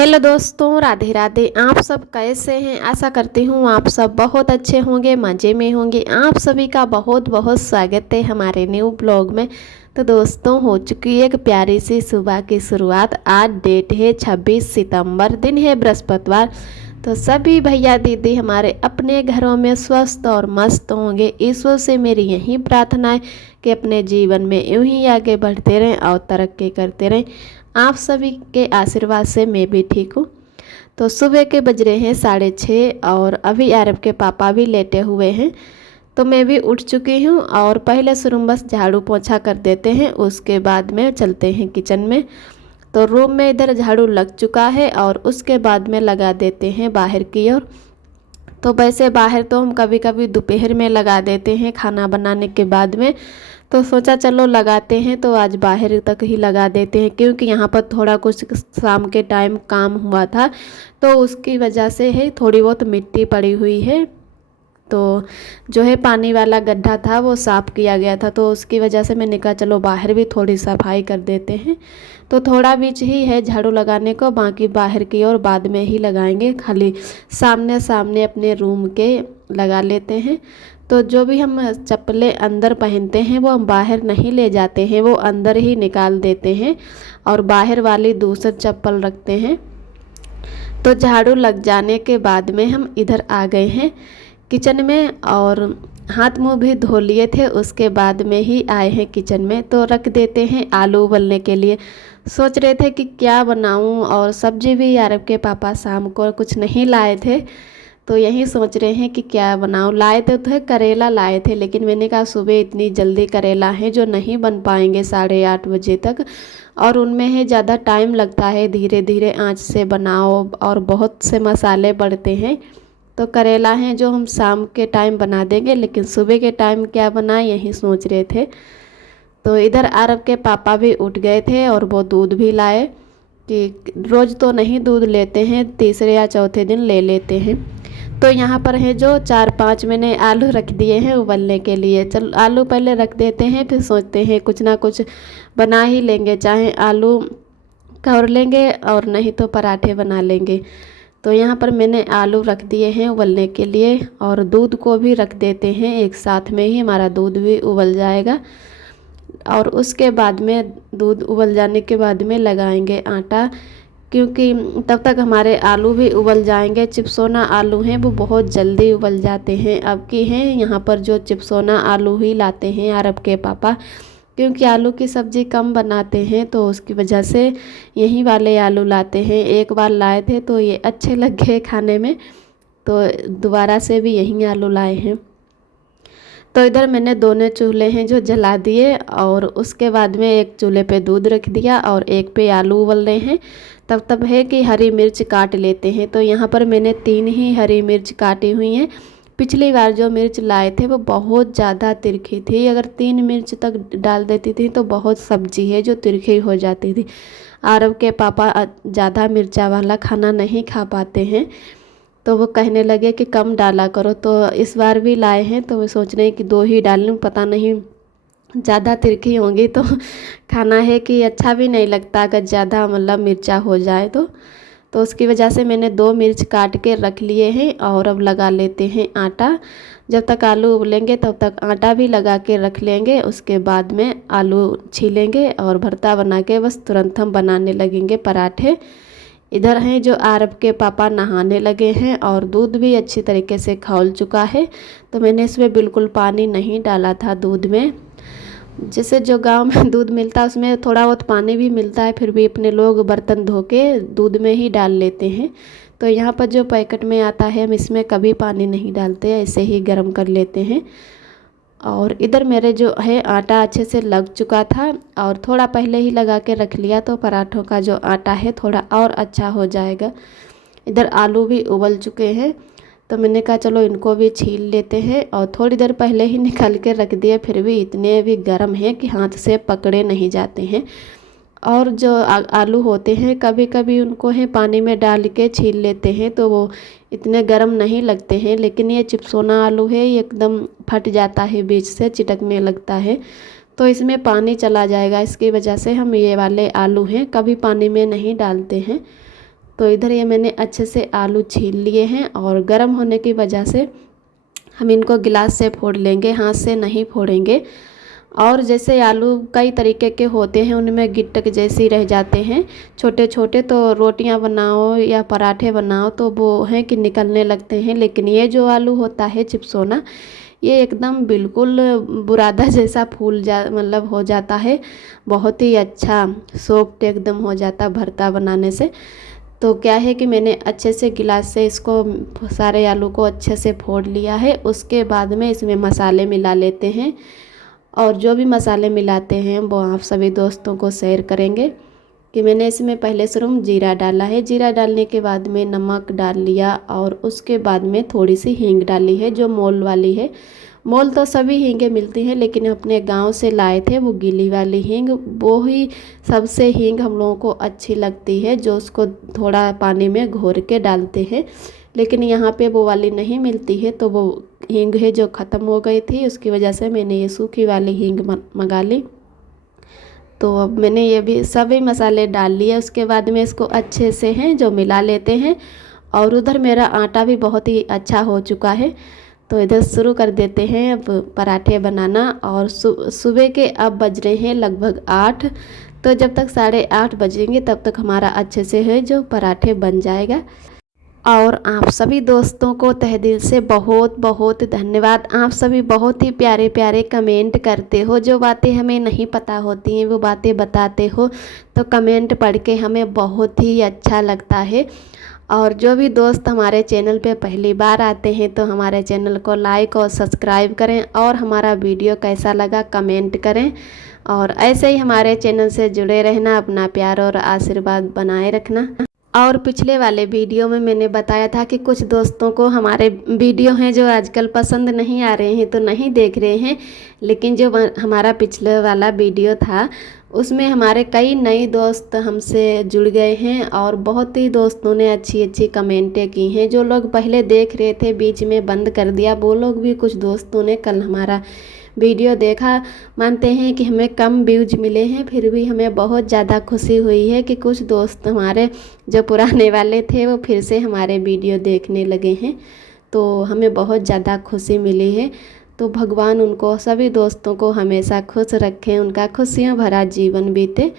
Hello दोस्तों, राधे राधे। आप सब कैसे हैं? आशा करती हूँ आप सब बहुत अच्छे होंगे, मज़े में होंगे। आप सभी का बहुत बहुत स्वागत है हमारे न्यू ब्लॉग में। तो दोस्तों, हो चुकी है एक प्यारी सी सुबह की शुरुआत। आज डेट है 26 सितंबर, दिन है बृहस्पतिवार। तो सभी भैया दीदी हमारे अपने घरों में स्वस्थ और मस्त होंगे। ईश्वर से मेरी यही प्रार्थना है कि अपने जीवन में यूं ही आगे बढ़ते रहें और तरक्की करते रहें। आप सभी के आशीर्वाद से मैं भी ठीक हूँ। तो सुबह के बज रहे हैं 6:30 और अभी आरब के पापा भी लेटे हुए हैं। तो मैं भी उठ चुकी हूँ और पहले शुरू बस झाड़ू पोछा कर देते हैं, उसके बाद में चलते हैं किचन में। तो रूम में इधर झाड़ू लग चुका है और उसके बाद में लगा देते हैं बाहर की ओर। तो वैसे बाहर तो हम कभी कभी दोपहर में लगा देते हैं खाना बनाने के बाद में। तो सोचा चलो लगाते हैं, तो आज बाहर तक ही लगा देते हैं क्योंकि यहाँ पर थोड़ा कुछ शाम के टाइम काम हुआ था, तो उसकी वजह से है थोड़ी बहुत मिट्टी पड़ी हुई है। तो जो है पानी वाला गड्ढा था वो साफ़ किया गया था, तो उसकी वजह से मैंने कहा चलो बाहर भी थोड़ी सफाई कर देते हैं। तो थोड़ा बीच ही है झाड़ू लगाने को, बाकी बाहर की और बाद में ही लगाएंगे। खाली सामने सामने अपने रूम के लगा लेते हैं। तो जो भी हम चप्पलें अंदर पहनते हैं वो हम बाहर नहीं ले जाते हैं, वो अंदर ही निकाल देते हैं और बाहर वाली दूसरी चप्पल रखते हैं। तो झाड़ू लग जाने के बाद में हम इधर आ गए हैं किचन में और हाथ मुंह भी धो लिए थे, उसके बाद में ही आए हैं किचन में। तो रख देते हैं आलू उबलने के लिए। सोच रहे थे कि क्या बनाऊं, और सब्जी भी अरब के पापा शाम को कुछ नहीं लाए थे, तो यही सोच रहे हैं कि क्या बनाऊं। लाए थे करेला लाए थे, लेकिन मैंने कहा सुबह इतनी जल्दी करेला है जो नहीं बन पाएंगे 8:30 बजे तक, और उनमें है ज़्यादा टाइम लगता है, धीरे धीरे आंच से बनाओ और बहुत से मसाले पड़ते हैं। तो करेला हैं जो हम शाम के टाइम बना देंगे, लेकिन सुबह के टाइम क्या बनाएं यही सोच रहे थे। तो इधर अरब के पापा भी उठ गए थे और वो दूध भी लाए, कि रोज़ तो नहीं दूध लेते हैं, तीसरे या चौथे दिन ले लेते हैं। तो यहाँ पर है जो 4-5 मैंने आलू रख दिए हैं उबलने के लिए। चल आलू पहले रख देते हैं, फिर सोचते हैं कुछ ना कुछ बना ही लेंगे, चाहे आलू कौर लेंगे और नहीं तो पराठे बना लेंगे। तो यहाँ पर मैंने आलू रख दिए हैं उबलने के लिए और दूध को भी रख देते हैं एक साथ में ही, हमारा दूध भी उबल जाएगा। और उसके बाद में दूध उबल जाने के बाद में लगाएंगे आटा, क्योंकि तब तक हमारे आलू भी उबल जाएंगे। चिप्सोना आलू हैं वो बहुत जल्दी उबल जाते हैं। अब की हैं यहाँ पर जो चिप्सोना आलू ही लाते हैं अरब के पापा, क्योंकि आलू की सब्ज़ी कम बनाते हैं, तो उसकी वजह से यही वाले आलू लाते हैं। एक बार लाए थे तो ये अच्छे लग गए खाने में, तो दोबारा से भी यही आलू लाए हैं। तो इधर मैंने दोनों चूल्हे हैं जो जला दिए और उसके बाद में एक चूल्हे पे दूध रख दिया और एक पे आलू उबल रहे हैं। तब तब है कि हरी मिर्च काट लेते हैं। तो यहाँ पर मैंने 3 ही हरी मिर्च काटी हुई हैं। पिछली बार जो मिर्च लाए थे वो बहुत ज़्यादा तिरखी थी, अगर 3 मिर्च तक डाल देती थी तो बहुत सब्जी है जो तिरखी हो जाती थी। अरब के पापा ज़्यादा मिर्चा वाला खाना नहीं खा पाते हैं, तो वो कहने लगे कि कम डाला करो। तो इस बार भी लाए हैं, तो मैं सोच रही कि 2 ही डाल लूँ, पता नहीं ज़्यादा तिरखी होंगी तो खाना है कि अच्छा भी नहीं लगता अगर ज़्यादा मतलब मिर्चा हो जाए तो उसकी वजह से मैंने 2 मिर्च काट के रख लिए हैं। और अब लगा लेते हैं आटा। जब तक आलू उबलेंगे तब तक आटा भी लगा के रख लेंगे, उसके बाद में आलू छीलेंगे और भरता बना के बस तुरंत हम बनाने लगेंगे पराठे। इधर हैं जो अरब के पापा नहाने लगे हैं और दूध भी अच्छी तरीके से खौल चुका है। तो मैंने इसमें बिल्कुल पानी नहीं डाला था दूध में। जैसे जो गांव में दूध मिलता है उसमें थोड़ा बहुत पानी भी मिलता है, फिर भी अपने लोग बर्तन धो के दूध में ही डाल लेते हैं। तो यहाँ पर जो पैकेट में आता है हम इसमें कभी पानी नहीं डालते, ऐसे ही गर्म कर लेते हैं। और इधर मेरे जो है आटा अच्छे से लग चुका था और थोड़ा पहले ही लगा के रख लिया, तो पराठों का जो आटा है थोड़ा और अच्छा हो जाएगा। इधर आलू भी उबल चुके हैं, तो मैंने कहा चलो इनको भी छील लेते हैं और थोड़ी देर पहले ही निकाल के रख दिए, फिर भी इतने भी गर्म हैं कि हाथ से पकड़े नहीं जाते हैं। और जो आलू होते हैं कभी कभी उनको है पानी में डाल के छील लेते हैं, तो वो इतने गर्म नहीं लगते हैं। लेकिन ये चिप्सोना आलू है, ये एकदम फट जाता है, बीच से चिटकने लगता है, तो इसमें पानी चला जाएगा। इसकी वजह से हम ये वाले आलू हैं कभी पानी में नहीं डालते हैं। तो इधर ये मैंने अच्छे से आलू छील लिए हैं और गर्म होने की वजह से हम इनको गिलास से फोड़ लेंगे, हाथ से नहीं फोड़ेंगे। और जैसे आलू कई तरीके के होते हैं, उनमें गिट्टक जैसी रह जाते हैं छोटे छोटे, तो रोटियां बनाओ या पराठे बनाओ तो वो हैं कि निकलने लगते हैं। लेकिन ये जो आलू होता है चिप्सोना, ये एकदम बिल्कुल बुरादा जैसा फूल जा मतलब हो जाता है, बहुत ही अच्छा सॉफ्ट एकदम हो जाता भरता बनाने से। तो क्या है कि मैंने अच्छे से गिलास से इसको सारे आलू को अच्छे से फोड़ लिया है। उसके बाद में इसमें मसाले मिला लेते हैं, और जो भी मसाले मिलाते हैं वो आप सभी दोस्तों को शेयर करेंगे। कि मैंने इसमें पहले शुरू जीरा डाला है, जीरा डालने के बाद में नमक डाल लिया, और उसके बाद में थोड़ी सी हींग डाली है जो मोल वाली है। मोल तो सभी हींगे मिलती हैं, लेकिन अपने गांव से लाए थे वो गीली वाली हींग, वो ही सबसे हींग हम लोगों को अच्छी लगती है, जो उसको थोड़ा पानी में घोर के डालते हैं। लेकिन यहाँ पे वो वाली नहीं मिलती है, तो वो हींग है जो ख़त्म हो गई थी, उसकी वजह से मैंने ये सूखी वाली हींग मंगा ली। तो अब मैंने ये भी सभी मसाले डाल लिए। उसके बाद में इसको अच्छे से हैं जो मिला लेते हैं। और उधर मेरा आटा भी बहुत ही अच्छा हो चुका है, तो इधर शुरू कर देते हैं अब पराठे बनाना। और सुबह के अब बज रहे हैं लगभग 8, तो जब तक 8:30 बजेंगे तब तक हमारा अच्छे से है जो पराठे बन जाएगा। और आप सभी दोस्तों को तहे दिल से बहुत बहुत धन्यवाद। आप सभी बहुत ही प्यारे प्यारे कमेंट करते हो, जो बातें हमें नहीं पता होती हैं वो बातें बताते हो, तो कमेंट पढ़ के हमें बहुत ही अच्छा लगता है। और जो भी दोस्त हमारे चैनल पे पहली बार आते हैं तो हमारे चैनल को लाइक और सब्सक्राइब करें, और हमारा वीडियो कैसा लगा कमेंट करें। और ऐसे ही हमारे चैनल से जुड़े रहना, अपना प्यार और आशीर्वाद बनाए रखना। और पिछले वाले वीडियो में मैंने बताया था कि कुछ दोस्तों को हमारे वीडियो हैं जो आजकल पसंद नहीं आ रहे हैं तो नहीं देख रहे हैं, लेकिन जो हमारा पिछले वाला वीडियो था उसमें हमारे कई नए दोस्त हमसे जुड़ गए हैं, और बहुत ही दोस्तों ने अच्छी अच्छी कमेंटें की हैं। जो लोग पहले देख रहे थे बीच में बंद कर दिया, वो लोग भी, कुछ दोस्तों ने कल हमारा वीडियो देखा। मानते हैं कि हमें कम व्यूज मिले हैं, फिर भी हमें बहुत ज़्यादा खुशी हुई है कि कुछ दोस्त हमारे जो पुराने वाले थे वो फिर से हमारे वीडियो देखने लगे हैं, तो हमें बहुत ज़्यादा खुशी मिली है। तो भगवान उनको सभी दोस्तों को हमेशा खुश रखें, उनका खुशियाँ भरा जीवन बीते।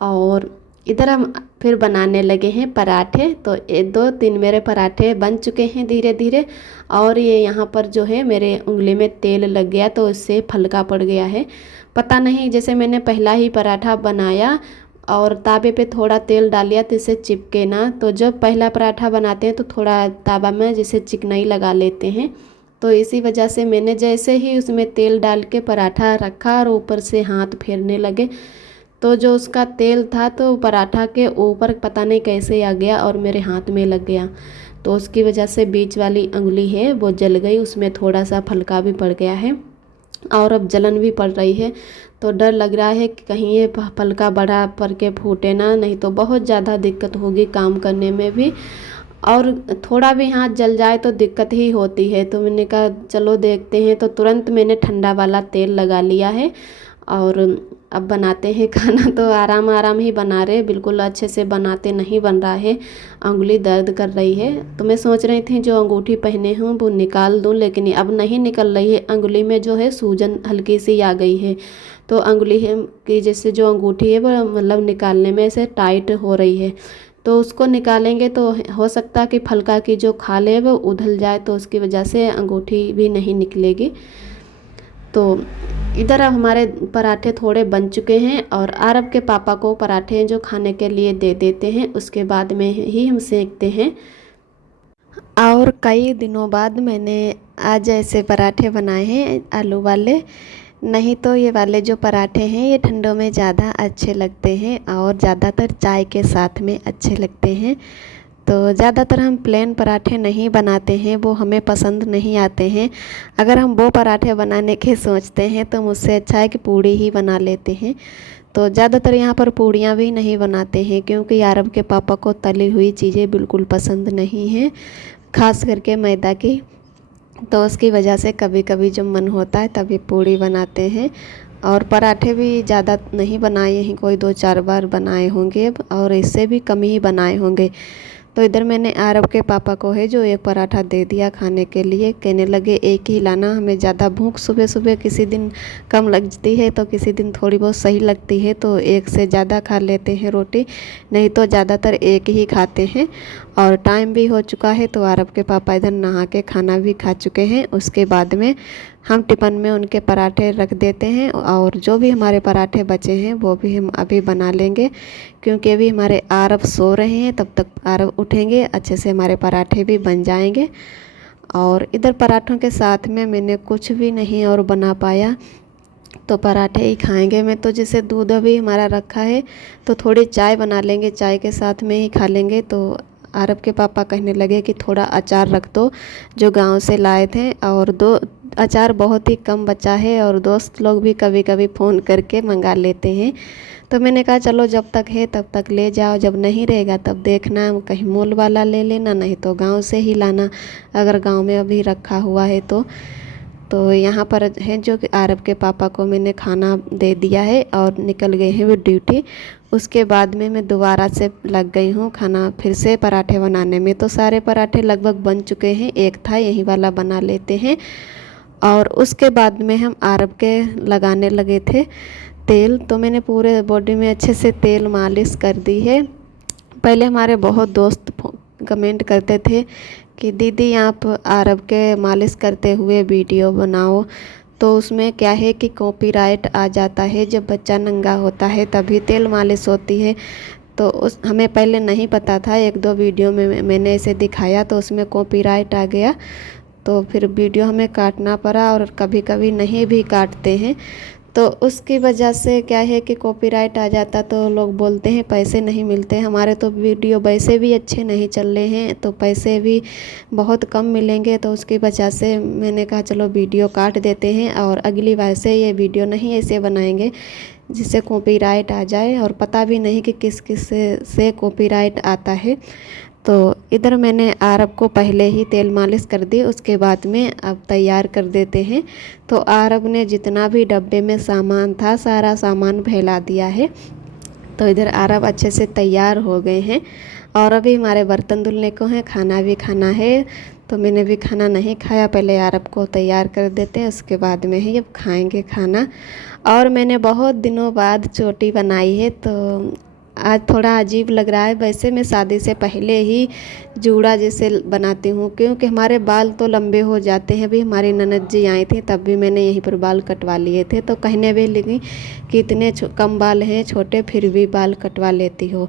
और इधर हम फिर बनाने लगे हैं पराठे, तो 2-3 मेरे पराठे बन चुके हैं धीरे धीरे। और ये यहाँ पर जो है मेरे उंगली में तेल लग गया, तो इससे फलका पड़ गया है। पता नहीं, जैसे मैंने पहला ही पराठा बनाया और तावे पे थोड़ा तेल डाल लिया तो इसे चिपके ना, तो जब पहला पराठा बनाते हैं तो थोड़ा तावा में जैसे चिकनाई लगा लेते हैं। तो इसी वजह से मैंने जैसे ही उसमें तेल डाल के पराठा रखा और ऊपर से हाथ फेरने लगे, तो जो उसका तेल था तो पराठा के ऊपर पता नहीं कैसे आ गया और मेरे हाथ में लग गया। तो उसकी वजह से बीच वाली उंगली है वो जल गई, उसमें थोड़ा सा फलका भी पड़ गया है, और अब जलन भी पड़ रही है। तो डर लग रहा है कि कहीं ये फलका बड़ा पड़ के फूटे ना, नहीं तो बहुत ज़्यादा दिक्कत होगी काम करने में भी, और थोड़ा भी हाथ जल जाए तो दिक्कत ही होती है। तो मैंने कहा चलो देखते हैं, तो तुरंत मैंने ठंडा वाला तेल लगा लिया है और अब बनाते हैं खाना। तो आराम आराम ही बना रहे, बिल्कुल अच्छे से बनाते नहीं बन रहा है, उंगली दर्द कर रही है। तो मैं सोच रही थी जो अंगूठी पहने हूँ वो निकाल दूँ, लेकिन अब नहीं निकल रही है। उंगली में जो है सूजन हल्की सी आ गई है, तो उंगली की जैसे जो अंगूठी है वो मतलब निकालने में से टाइट हो रही है। तो उसको निकालेंगे तो हो सकता है कि फलका की जो खाल है वो उधल जाए, तो उसकी वजह से अंगूठी भी नहीं निकलेगी। तो इधर अब हमारे पराठे थोड़े बन चुके हैं, और आरब के पापा को पराठे जो खाने के लिए दे देते हैं, उसके बाद में ही हम सेकते हैं। और कई दिनों बाद मैंने आज ऐसे पराठे बनाए हैं आलू वाले, नहीं तो ये वाले जो पराठे हैं ये ठंडों में ज़्यादा अच्छे लगते हैं, और ज़्यादातर चाय के साथ में अच्छे लगते हैं। तो ज़्यादातर हम प्लेन पराठे नहीं बनाते हैं, वो हमें पसंद नहीं आते हैं। अगर हम वो पराठे बनाने के सोचते हैं तो मुझसे अच्छा है कि पूड़ी ही बना लेते हैं। तो ज़्यादातर यहाँ पर पूड़ियाँ भी नहीं बनाते हैं, क्योंकि अरब के पापा को तली हुई चीज़ें बिल्कुल पसंद नहीं हैं, खास करके मैदा की। तो उसकी वजह से कभी कभी जब मन होता है तभी पूड़ी बनाते हैं। और पराठे भी ज़्यादा नहीं बनाए हैं, कोई 2-4 बार बनाए होंगे और इससे भी कम ही बनाए होंगे। तो इधर मैंने आरब के पापा को है जो एक पराठा दे दिया खाने के लिए। कहने लगे एक ही लाना, हमें ज़्यादा भूख सुबह सुबह किसी दिन कम लगती है तो किसी दिन थोड़ी बहुत सही लगती है, तो एक से ज़्यादा खा लेते हैं रोटी, नहीं तो ज़्यादातर एक ही खाते हैं। और टाइम भी हो चुका है तो आरब के पापा इधर नहा के खाना भी खा चुके हैं। उसके बाद में हम टिफ़िन में उनके पराठे रख देते हैं और जो भी हमारे पराठे बचे हैं वो भी हम अभी बना लेंगे, क्योंकि अभी हमारे आरब सो रहे हैं, तब तक आरब उठेंगे अच्छे से हमारे पराठे भी बन जाएंगे। और इधर पराठों के साथ में मैंने कुछ भी नहीं और बना पाया, तो पराठे ही खाएंगे। मैं तो जैसे दूध अभी हमारा रखा है तो थोड़ी चाय बना लेंगे, चाय के साथ में ही खा लेंगे। तो आरब के पापा कहने लगे कि थोड़ा अचार रख दो जो गांव से लाए थे, और दो अचार बहुत ही कम बचा है और दोस्त लोग भी कभी कभी फ़ोन करके मंगा लेते हैं। तो मैंने कहा चलो जब तक है तब तक ले जाओ, जब नहीं रहेगा तब देखना कहीं मोल वाला ले लेना, नहीं तो गांव से ही लाना अगर गांव में अभी रखा हुआ है तो यहाँ पर है जो कि आरब के पापा को मैंने खाना दे दिया है और निकल गए हैं वो ड्यूटी। उसके बाद में मैं दोबारा से लग गई हूँ खाना फिर से पराठे बनाने में। तो सारे पराठे लगभग बन चुके हैं, एक था यही वाला बना लेते हैं। और उसके बाद में हम आरब के लगाने लगे थे तेल, तो मैंने पूरे बॉडी में अच्छे से तेल मालिश कर दी है। पहले हमारे बहुत दोस्त कमेंट करते थे कि दीदी आप आरब के मालिश करते हुए वीडियो बनाओ, तो उसमें क्या है कि कॉपीराइट आ जाता है, जब बच्चा नंगा होता है तभी तेल मालिश होती है। तो उस हमें पहले नहीं पता था, 1-2 वीडियो में मैंने इसे दिखाया तो उसमें कॉपीराइट आ गया, तो फिर वीडियो हमें काटना पड़ा और कभी कभी नहीं भी काटते हैं। तो उसकी वजह से क्या है कि कॉपीराइट आ जाता तो लोग बोलते हैं पैसे नहीं मिलते। हमारे तो वीडियो वैसे भी अच्छे नहीं चल रहे हैं तो पैसे भी बहुत कम मिलेंगे, तो उसकी वजह से मैंने कहा चलो वीडियो काट देते हैं और अगली बार से ये वीडियो नहीं ऐसे बनाएंगे जिससे कॉपीराइट आ जाए, और पता भी नहीं कि किस किस से कॉपीराइट आता है। तो इधर मैंने आरब को पहले ही तेल मालिश कर दी, उसके बाद में अब तैयार कर देते हैं। तो आरब ने जितना भी डब्बे में सामान था सारा सामान फैला दिया है। तो इधर आरब अच्छे से तैयार हो गए हैं और अभी हमारे बर्तन धुलने को हैं, खाना भी खाना है। तो मैंने भी खाना नहीं खाया, पहले आरब को तैयार कर देते हैं उसके बाद में ही अब खाएंगे खाना। और मैंने बहुत दिनों बाद चोटी बनाई है तो आज थोड़ा अजीब लग रहा है। वैसे मैं शादी से पहले ही जूड़ा जैसे बनाती हूँ, क्योंकि हमारे बाल तो लंबे हो जाते हैं। अभी हमारी ननद जी आई थी तब भी मैंने यहीं पर बाल कटवा लिए थे, तो कहने भी लगी कि इतने कम बाल हैं छोटे फिर भी बाल कटवा लेती हो।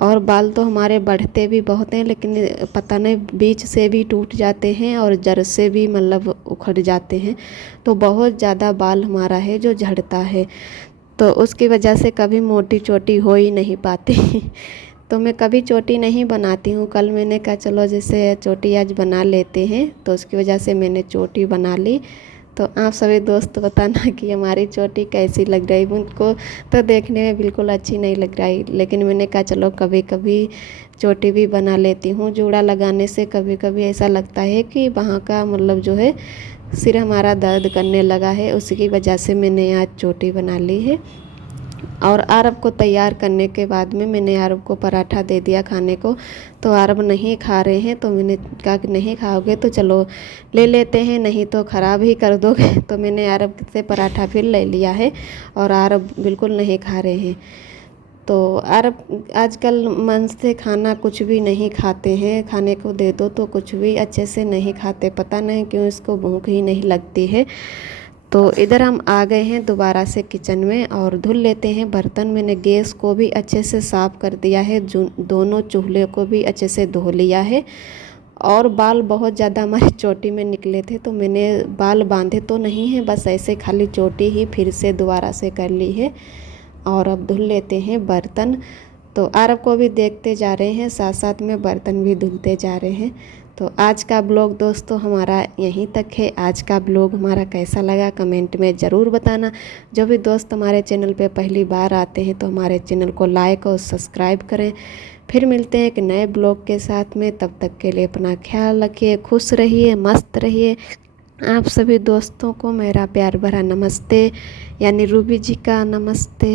और बाल तो हमारे बढ़ते भी बहुत हैं, लेकिन पता नहीं बीच से भी टूट जाते हैं और जड़ से भी मतलब उखड़ जाते हैं, तो बहुत ज़्यादा बाल हमारा है जो झड़ता है, तो उसकी वजह से कभी मोटी चोटी हो ही नहीं पाती तो मैं कभी चोटी नहीं बनाती हूँ। कल मैंने कहा चलो जैसे चोटी आज बना लेते हैं, तो उसकी वजह से मैंने चोटी बना ली। तो आप सभी दोस्त बताना कि हमारी चोटी कैसी लग रही। मुझको तो देखने में बिल्कुल अच्छी नहीं लग रही, लेकिन मैंने कहा चलो कभी कभी चोटी भी बना लेती हूँ। जूड़ा लगाने से कभी कभी ऐसा लगता है कि वहाँ का मतलब जो है सिर हमारा दर्द करने लगा है, उसकी वजह से मैंने आज चोटी बना ली है। और आरब को तैयार करने के बाद में मैंने आरब को पराठा दे दिया खाने को, तो आरब नहीं खा रहे हैं, तो मैंने कहा कि नहीं खाओगे तो चलो ले लेते हैं, नहीं तो ख़राब ही कर दोगे तो मैंने आरब से पराठा फिर ले लिया है और आरब बिल्कुल नहीं खा रहे हैं। तो अरब आजकल मन से खाना कुछ भी नहीं खाते हैं, खाने को दे दो तो कुछ भी अच्छे से नहीं खाते, पता नहीं क्यों इसको भूख ही नहीं लगती है। तो इधर हम आ गए हैं दोबारा से किचन में और धुल लेते हैं बर्तन। मैंने गैस को भी अच्छे से साफ़ कर दिया है, दोनों चूल्हे को भी अच्छे से धो लिया है। और बाल बहुत ज़्यादा हमारी चोटी में निकले थे, तो मैंने बाल बांधे तो नहीं हैं, बस ऐसे खाली चोटी ही फिर से दोबारा से कर ली है। और अब धुल लेते हैं बर्तन। तो आरब को भी देखते जा रहे हैं, साथ साथ में बर्तन भी धुलते जा रहे हैं। तो आज का ब्लॉग दोस्तों हमारा यहीं तक है। आज का ब्लॉग हमारा कैसा लगा कमेंट में ज़रूर बताना। जो भी दोस्त हमारे चैनल पे पहली बार आते हैं तो हमारे चैनल को लाइक और सब्सक्राइब करें। फिर मिलते हैं एक नए ब्लॉग के साथ में, तब तक के लिए अपना ख्याल रखिए, खुश रहिए, मस्त रहिए। आप सभी दोस्तों को मेरा प्यार भरा नमस्ते, यानी रूबी जी का नमस्ते।